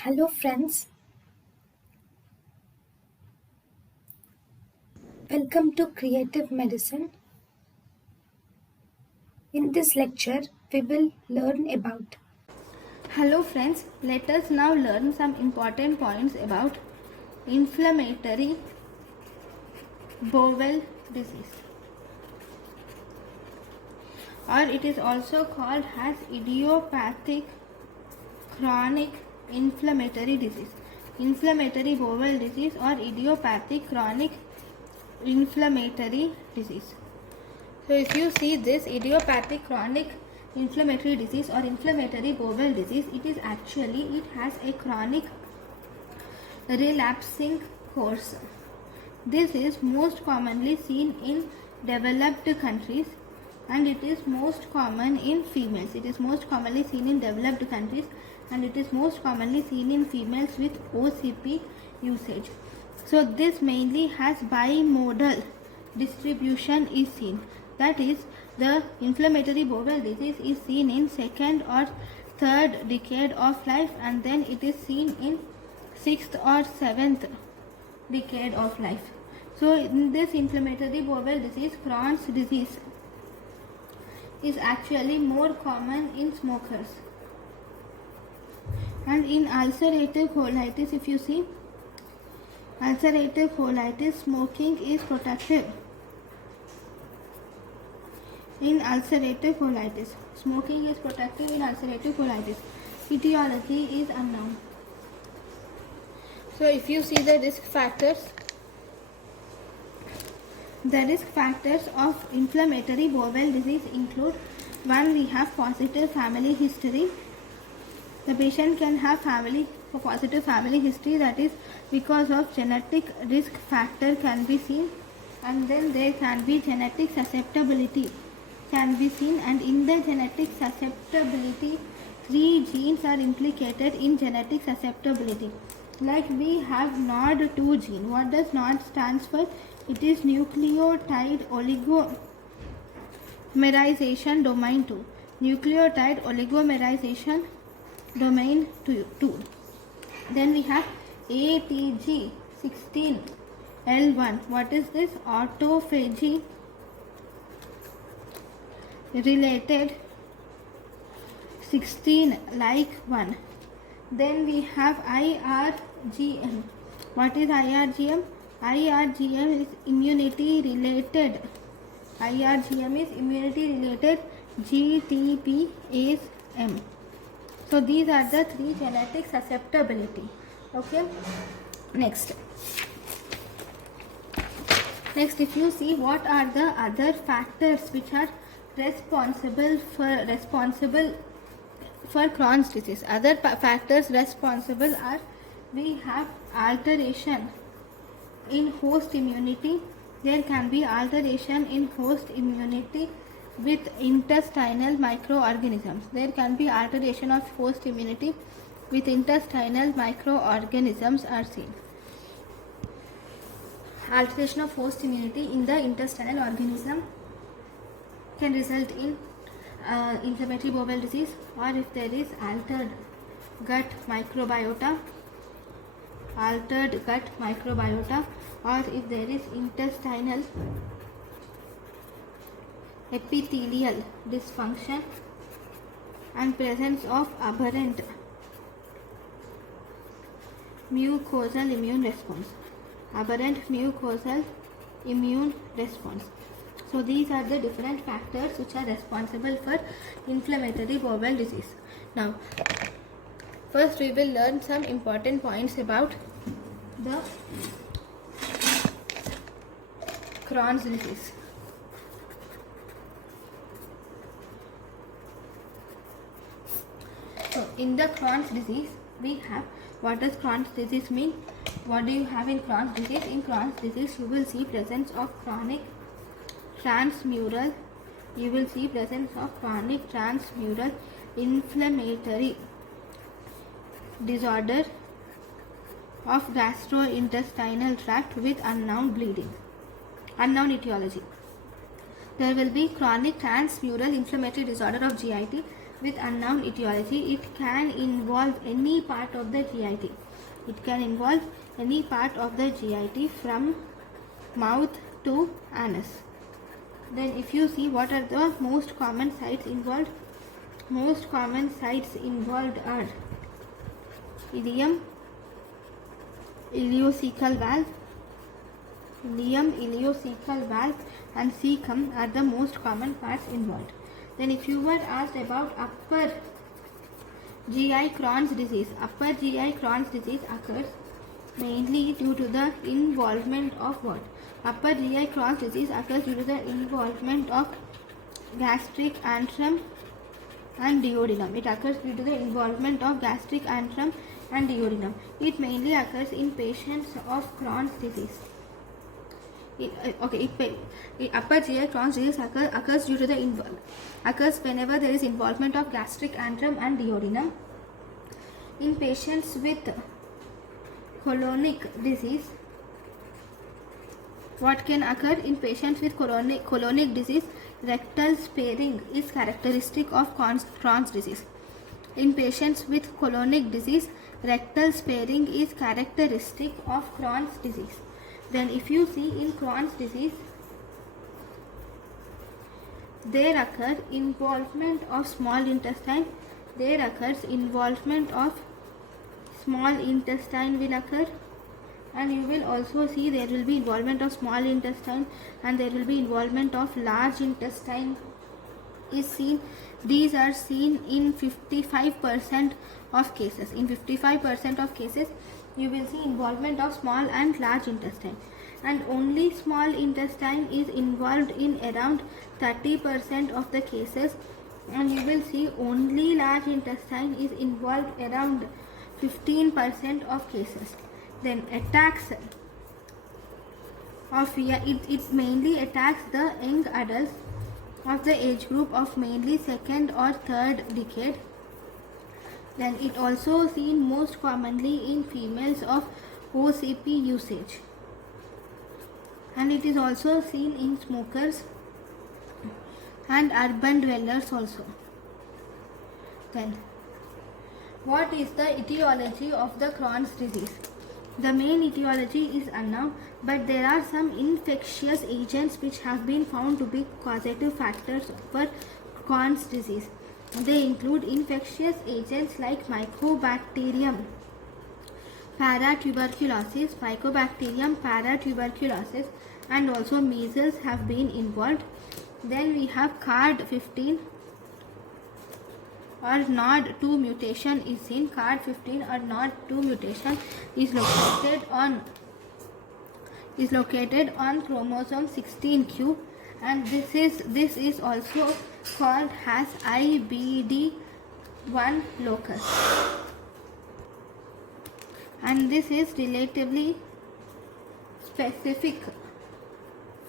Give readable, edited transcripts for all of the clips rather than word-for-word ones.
Hello friends, welcome to Creative Medicine. In this lecture, we will learn about Hello friends, let us now learn some important points about inflammatory bowel disease, or it is also called as idiopathic chronic inflammatory disease. Inflammatory bowel disease or idiopathic chronic inflammatory disease. So if you see this idiopathic chronic inflammatory disease or inflammatory bowel disease, it has a chronic relapsing course. This is most commonly seen in developed countries and it is most common in females. It is most commonly seen in developed countries and it is most commonly seen in females with OCP usage. So this mainly has bimodal distribution is seen. That is, the inflammatory bowel disease is seen in second or third decade of life and then it is seen in sixth or seventh decade of life. So in this inflammatory bowel disease, Crohn's disease is actually more common in smokers. And in ulcerative colitis, if you see, ulcerative colitis, smoking is protective. In ulcerative colitis, smoking is protective in ulcerative colitis. Etiology is unknown. So if you see the risk factors of inflammatory bowel disease include: 1. We have positive family history. The patient can have positive family history, that is because of genetic risk factor can be seen, and then there can be genetic susceptibility can be seen, and in the genetic susceptibility 3 genes are implicated in genetic susceptibility. Like we have NOD2 gene. What does NOD stands for? It is nucleotide oligomerization domain 2. Nucleotide oligomerization domain 2. Then we have ATG16L1. What is this? Autophagy related 16 like 1. Then we have IRGM. What is IRGM? IRGM is immunity related. IRGM is immunity related GTPase-M. So these are the 3 genetic susceptibility. Okay. Next, if you see, what are the other factors which are responsible for Crohn's disease? Other factors responsible are: we have alteration in host immunity. There can be alteration in host immunity with intestinal microorganisms. There can be alteration of host immunity with intestinal microorganisms are seen. Alteration of host immunity in the intestinal organism can result in inflammatory bowel disease, or if there is altered gut microbiota, or if there is intestinal epithelial dysfunction and presence of aberrant mucosal immune response. So these are the different factors which are responsible for inflammatory bowel disease. Now, first we will learn some important points about the Crohn's disease. So in the Crohn's disease, we have, what does Crohn's disease mean? What do you have in Crohn's disease? In Crohn's disease, you will see presence of chronic transmural inflammatory disorder of gastrointestinal tract with unknown bleeding, unknown etiology. There will be chronic transmural inflammatory disorder of GIT with unknown etiology. It can involve any part of the GIT. It can involve any part of the GIT from mouth to anus. Then if you see what are the most common sites involved, most common sites involved are ileum, ileocecal valve, and cecum are the most common parts involved. Then if you were asked about upper GI Crohn's disease, upper GI Crohn's disease occurs mainly due to the involvement of what? Upper GI Crohn's disease occurs due to the involvement of gastric antrum and duodenum. It occurs due to the involvement of gastric antrum and duodenum. It mainly occurs in patients of Crohn's disease. Upper GI Crohn's disease occurs due to the occurs whenever there is involvement of gastric antrum and duodenum. In patients with colonic disease, what can occur in patients with colonic disease? Rectal sparing is characteristic of Crohn's disease. In patients with colonic disease, rectal sparing is characteristic of Crohn's disease. Then if you see in Crohn's disease, there occurs involvement of small intestine. There occurs involvement of small intestine will occur, and you will also see there will be involvement of small intestine and there will be involvement of large intestine is seen. These are seen in 55% of cases. In 55% of cases, you will see involvement of small and large intestine, and only small intestine is involved in around 30% of the cases, and you will see only large intestine is involved around 15% of cases. Then attacks of it mainly attacks the young adults of the age group of mainly second or third decade. Then it also seen most commonly in females of OCP usage, and it is also seen in smokers and urban dwellers also. Then what is the etiology of the Crohn's disease? The main etiology is unknown, but there are some infectious agents which have been found to be causative factors for Crohn's disease. They include infectious agents like Mycobacterium paratuberculosis, and also measles have been involved. Then we have CARD15 or NOD2 mutation is seen. CARD15 or NOD2 mutation is located on chromosome 16q, and this is also called as Ibd2 Locus, and this is relatively specific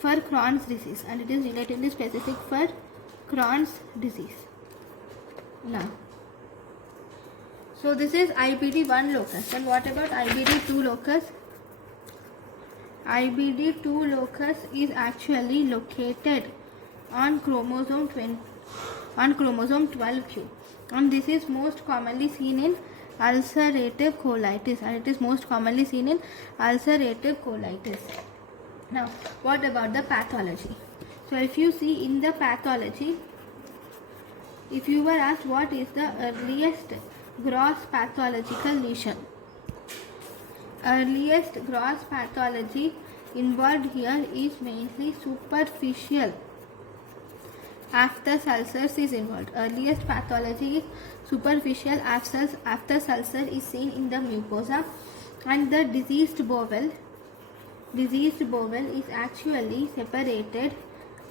for Crohn's disease, and it is relatively specific for Crohn's disease. Now, so this is Ibd2 locus. And what about Ibd2 locus? Ibd2 locus is actually located on chromosome 12q, and this is most commonly seen in ulcerative colitis, Now, what about the pathology? So if you see in the pathology, if you were asked what is the earliest gross pathological lesion, earliest gross pathology involved here is mainly superficial aphthous ulcers is involved. Earliest pathology is superficial aphthous ulcer is seen in the mucosa, and the diseased bowel is actually separated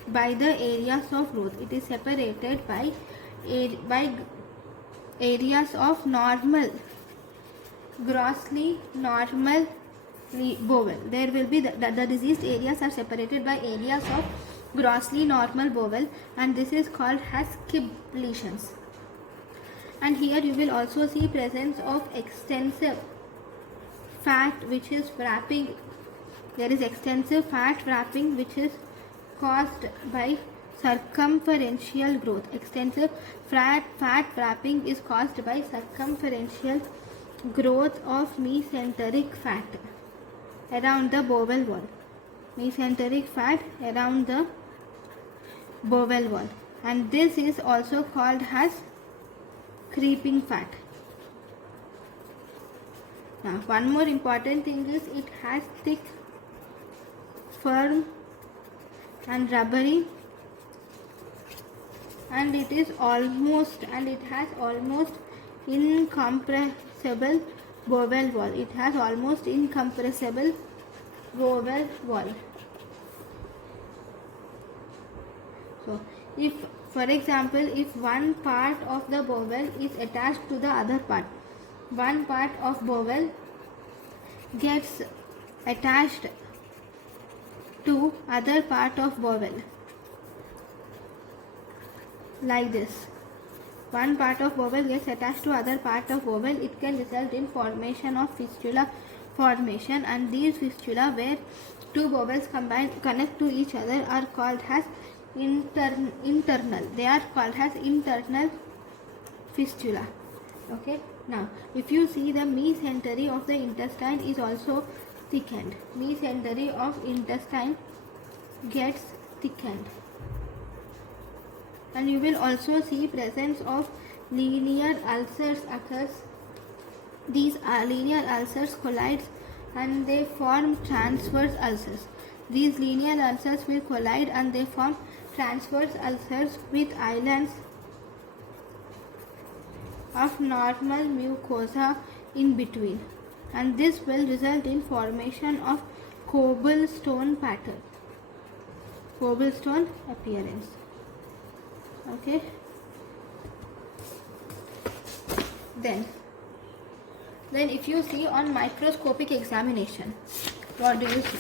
by the areas of growth. It is separated by areas of normal, grossly normal bowel. There will be the diseased areas are separated by areas of grossly normal bowel, and this is called as Kib lesions. And here you will also see presence of extensive fat which is wrapping. There is extensive fat wrapping which is caused by circumferential growth. Extensive fat wrapping is caused by circumferential growth of mesenteric fat around the bowel wall. Mesenteric fat around the bowel wall, and this is also called as creeping fat. Now, one more important thing is it has thick, firm and rubbery, and it has almost incompressible bowel wall. It has almost incompressible bowel wall. So, if for example, if one part of the bowel is attached to the other part, one part of bowel gets attached to other part of bowel like this. One part of bowel gets attached to other part of bowel, it can result in formation of fistula formation, and these fistula where two bowels connect to each other are called as internal. They are called as internal fistula. Okay. Now, if you see, the mesentery of the intestine is also thickened. Mesentery of intestine gets thickened, and you will also see presence of linear ulcers occurs. These linear ulcers collide and they form transverse ulcers. These linear ulcers will collide and they form transverse ulcers with islands of normal mucosa in between, and this will result in formation of cobblestone pattern, cobblestone appearance. Okay. Then if you see on microscopic examination, what do you see?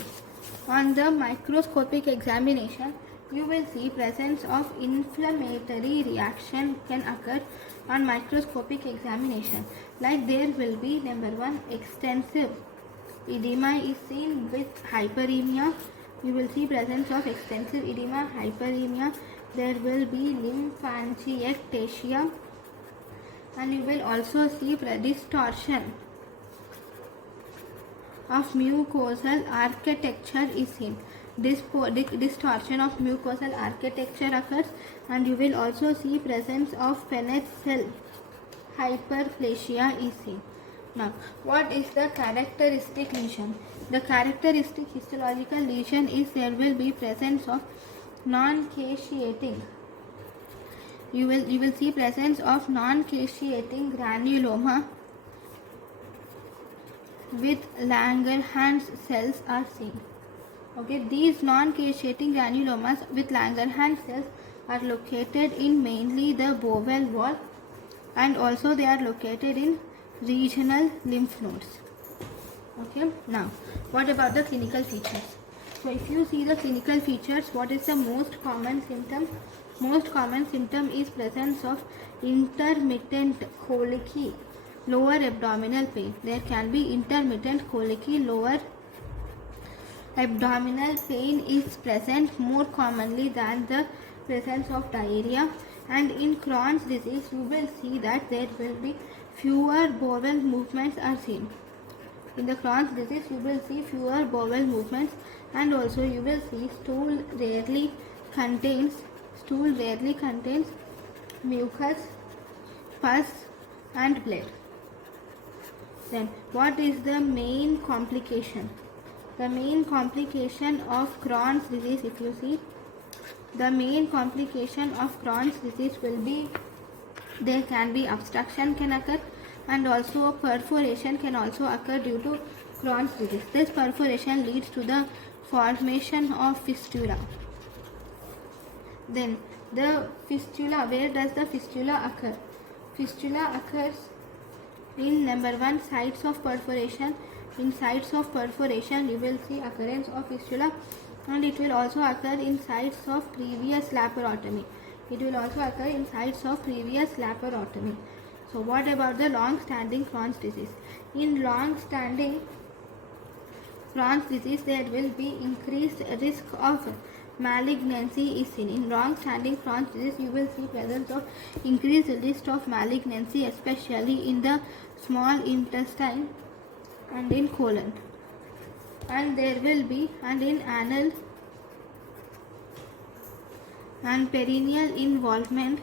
On the microscopic examination, you will see presence of inflammatory reaction can occur on microscopic examination. Like there will be, number one, extensive edema is seen with hyperemia. You will see presence of extensive edema, hyperemia. There will be lymphangiectasia, and you will also see distortion of mucosal architecture is seen. Distortion of mucosal architecture occurs, and you will also see presence of Pennant cell hyperplasia is seen. Now, what is the characteristic lesion? The characteristic histological lesion is there will be presence of non-caseating. You will see presence of non-caseating granuloma with Langerhans cells are seen. Okay, these non-caseating granulomas with Langerhans cells are located in mainly the bowel wall, and also they are located in regional lymph nodes. Okay, now what about the clinical features? So if you see the clinical features, what is the most common symptom? Most common symptom is presence of intermittent colicky, lower abdominal pain. There can be intermittent colicky, lower abdominal pain is present more commonly than the presence of diarrhea. And in Crohn's disease, you will see that there will be fewer bowel movements are seen. In the Crohn's disease, you will see fewer bowel movements, and also you will see stool rarely contains mucus, pus and blood. Then what is the main complication? The main complication of Crohn's disease, if you see, the main complication of Crohn's disease will be, there can be obstruction can occur, and also perforation can also occur due to Crohn's disease. This perforation leads to the formation of fistula. Then the fistula, where does the fistula occur? Fistula occurs in number one, sites of perforation. In sites of perforation, you will see occurrence of fistula, and it will also occur in sites of previous laparotomy. It will also occur in sites of previous laparotomy. So what about the long-standing Crohn's disease? In long-standing Crohn's disease, there will be increased risk of malignancy is seen. In long-standing Crohn's disease, you will see presence of increased risk of malignancy, especially in the small intestine and in colon. And there will be, and in anal and perineal involvement,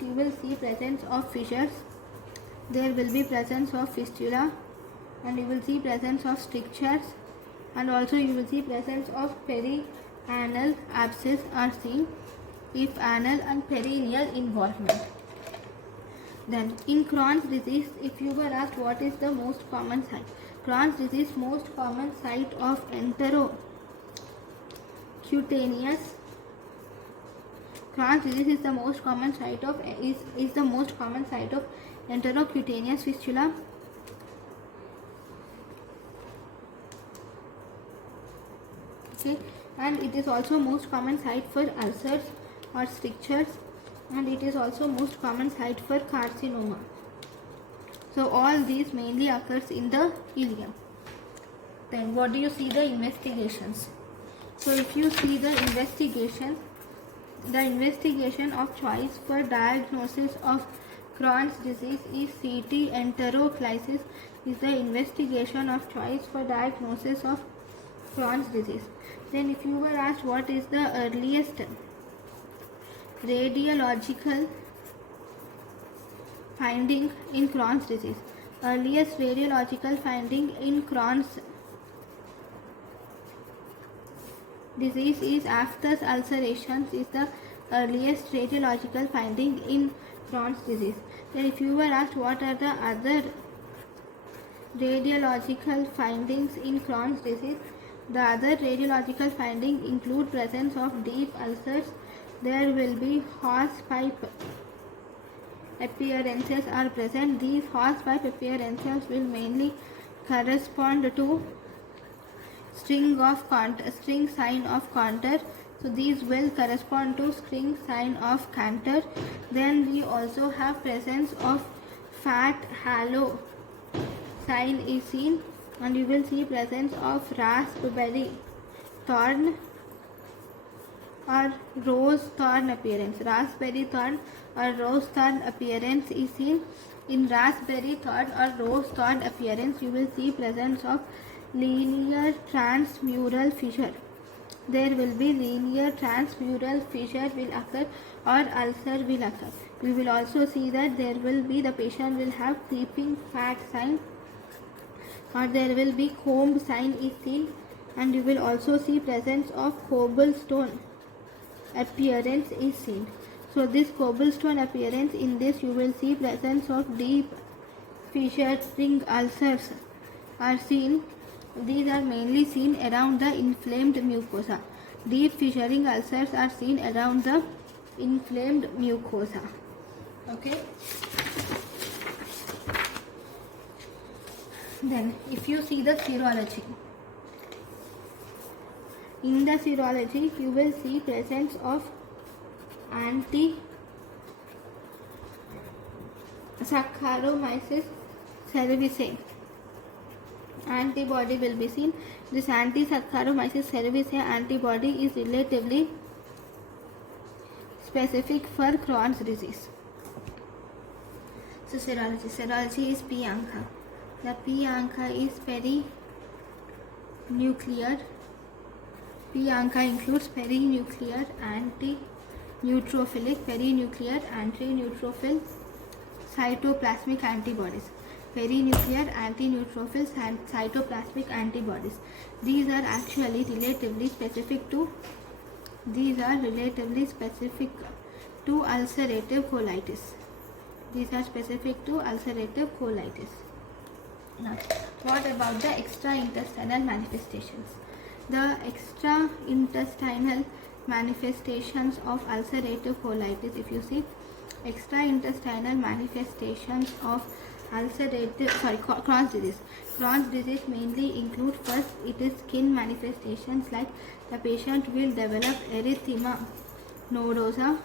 you will see presence of fissures. There will be presence of fistula, and you will see presence of strictures, and also you will see presence of perianal abscess are seen if anal and perineal involvement. Then in Crohn's disease, if you were asked what is the most common site, Crohn's disease most common site of enterocutaneous. Crohn's disease is the most common site of enterocutaneous fistula. Okay, and it is also most common site for ulcers or strictures, and it is also most common site for carcinoma. So all these mainly occurs in the ileum. Then what do you see the investigations? So if you see the investigation of choice for diagnosis of Crohn's disease is CT enteroclysis is the investigation of choice for diagnosis of Crohn's disease. Then if you were asked what is the earliest radiological finding in Crohn's disease, earliest radiological finding in Crohn's disease is aphthous ulcerations is the earliest radiological finding in Crohn's disease. Then if you were asked what are the other radiological findings in Crohn's disease, the other radiological findings include presence of deep ulcers. There will be horse pipe appearances are present. These horse pipe appearances will mainly correspond to string sign of Cantor. So these will correspond to string sign of Cantor. Then we also have presence of fat halo sign is seen, and you will see presence of raspberry thorn or rose thorn appearance. Raspberry thorn or rose thorn appearance is seen. In raspberry thorn or rose thorn appearance, you will see presence of linear transmural fissure. There will be linear transmural fissure will occur or ulcer will occur. We will also see that there will be the patient will have creeping fat sign, or there will be comb sign is seen, and you will also see presence of cobblestone appearance is seen. So this cobblestone appearance, in this you will see presence of deep fissure ring ulcers are seen. These are mainly seen around the inflamed mucosa. Deep fissuring ulcers are seen around the inflamed mucosa. Okay. Then if you see the serology, in the serology you will see presence of Saccharomyces cerevisiae. Antibody will be seen. This anti-Saccharomyces cerevisiae antibody is relatively specific for Crohn's disease. So serology is P Anka. The P Anka is perinuclear. P Anka includes perinuclear anti-neutrophilic, perinuclear anti-neutrophil cytoplasmic antibodies. Perinuclear anti-neutrophil cytoplasmic antibodies. These are actually relatively specific to ulcerative colitis. These are specific to ulcerative colitis. Now, what about the extraintestinal manifestations? The extraintestinal manifestations of ulcerative colitis, if you see, extraintestinal manifestations of Crohn's disease. Crohn's disease mainly include, first, it is skin manifestations, like the patient will develop erythema nodosa,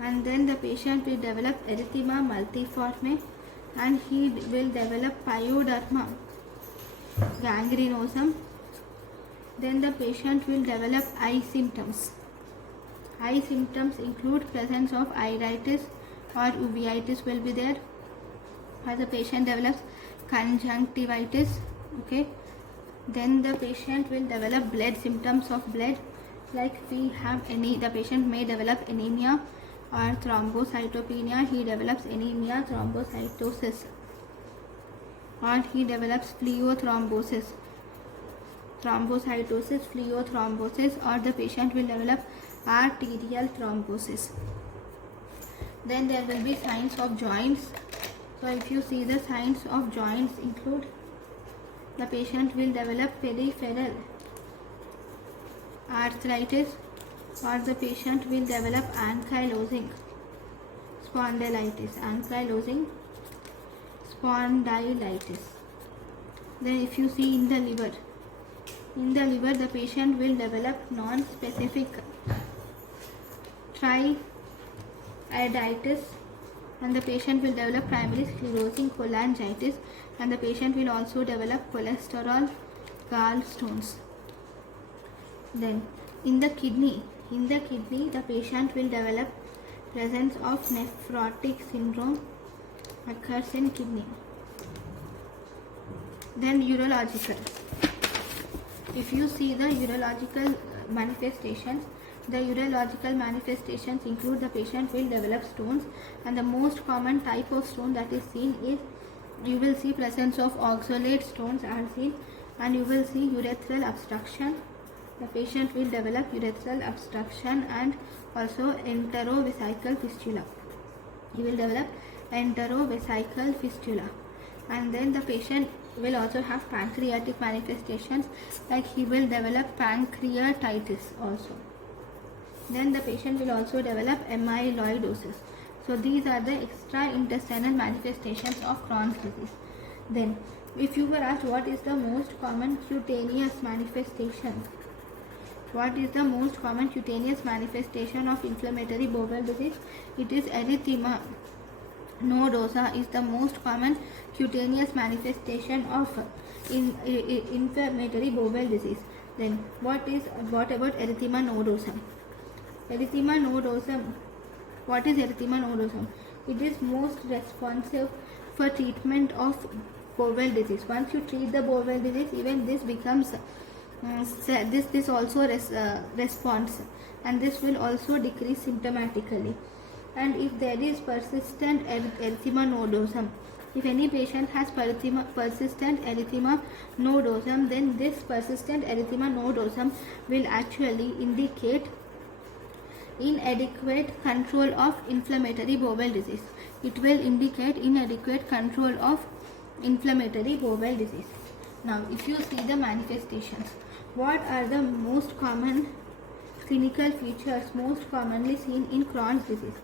and then the patient will develop erythema multiforme, and he will develop pyoderma gangrenosum, Then the patient will develop eye symptoms. Eye symptoms include presence of iritis or uveitis will be there, or the patient develops conjunctivitis. Okay. Then the patient will develop blood symptoms of blood, like we have the patient may develop anemia or thrombocytopenia. He develops anemia, thrombocytosis, or he develops phlebothrombosis, phlebothrombosis, or the patient will develop arterial thrombosis. Then there will be signs of joints. So if you see the signs of joints include, the patient will develop peripheral arthritis, or the patient will develop ankylosing spondylitis. Then if you see in the liver, the patient will develop non-specific triaditis, and the patient will develop primary sclerosing cholangitis, and the patient will also develop cholesterol gallstones. Then in the kidney, the patient will develop presence of nephrotic syndrome occurs in kidney. Then urological. If you see the urological manifestations, include the patient will develop stones, and the most common type of stone that is seen is, you will see presence of oxalate stones are seen, and you will see urethral obstruction. The patient will develop urethral obstruction and also enterovesical fistula. He will develop enterovesical fistula. And then the patient will also have pancreatic manifestations, like he will develop pancreatitis also. Then the patient will also develop amyloidosis. So these are the extraintestinal manifestations of Crohn's disease. Then if you were asked what is the most common cutaneous manifestation, of inflammatory bowel disease? It is erythema nodosa is the most common cutaneous manifestation of inflammatory bowel disease. Then what about erythema nodosum? What is erythema nodosum? It is most responsive for treatment of bowel disease. Once you treat the bowel disease, even this becomes this also responds, and this will also decrease symptomatically. And if there is persistent erythema nodosum, if any patient has persistent erythema nodosum, then this persistent erythema nodosum will actually indicate inadequate control of inflammatory bowel disease. It will indicate inadequate control of inflammatory bowel disease. Now, if you see the manifestations, what are the most common clinical features most commonly seen in Crohn's disease?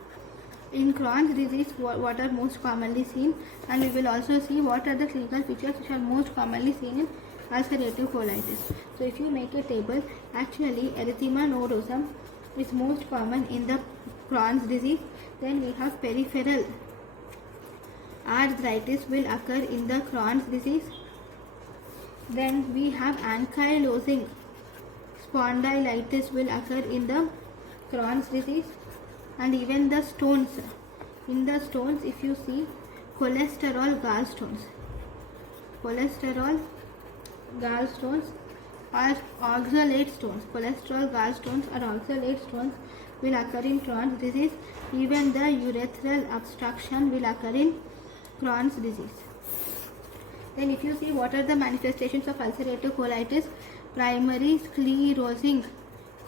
In Crohn's disease, what are most commonly seen, and we will also see what are the clinical features which are most commonly seen in ulcerative colitis. So if you make a table, actually erythema nodosum is most common in the Crohn's disease. Then we have peripheral arthritis will occur in the Crohn's disease. Then we have ankylosing spondylitis will occur in the Crohn's disease. And even the stones, in the stones, if you see cholesterol gallstones or oxalate stones, cholesterol gallstones or oxalate stones will occur in Crohn's disease. Even the urethral obstruction will occur in Crohn's disease. Then if you see what are the manifestations of ulcerative colitis, primary sclerosing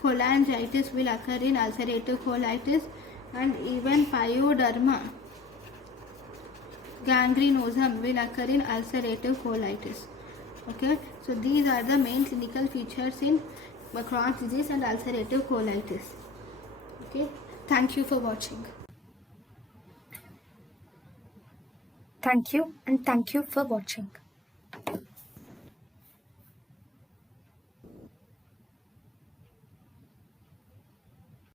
cholangitis will occur in ulcerative colitis, and even pyoderma gangrenosum will occur in ulcerative colitis. Okay, so these are the main clinical features in Crohn's disease and ulcerative colitis. Okay, thank you for watching. Thank you, and thank you for watching.